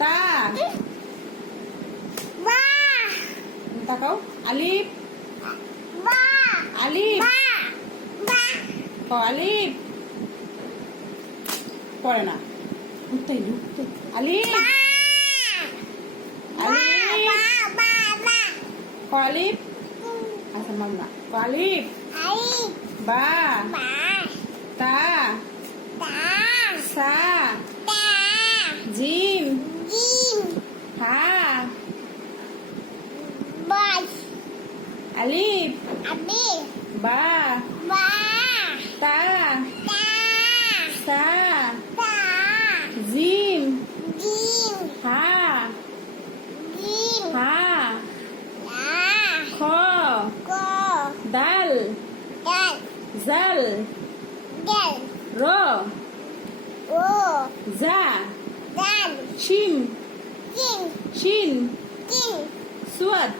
তা তাকাও আলিফ আলিফ ক আলিফ পড়ে না উঠতেই উঠতে আলিফ আলিফ ক আলিফ আচ্ছা মামলা ক আলিফ বা তা সা জিম হা আলিফ বা তা সা জিম হা হা খ দাল জাল র জা শিম শিন সুয়াদ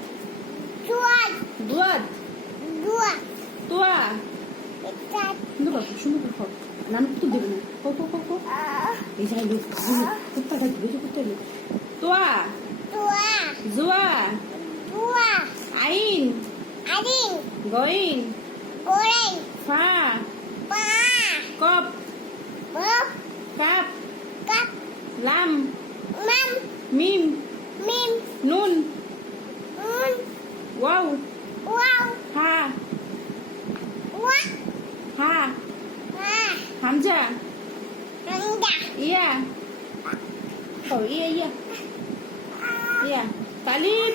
দুয়াদ তোয়া সুন্দর হোক নাম তো দেবে না এই যাই লোক কুত্তাটা দিবে যে কুত্তা লোক তোয়া জুয়া আইন গইন ফা কপ কাপ লাম মিম নুন ওয়াও হা হা হামজা ইয়া ইয়া কালিফ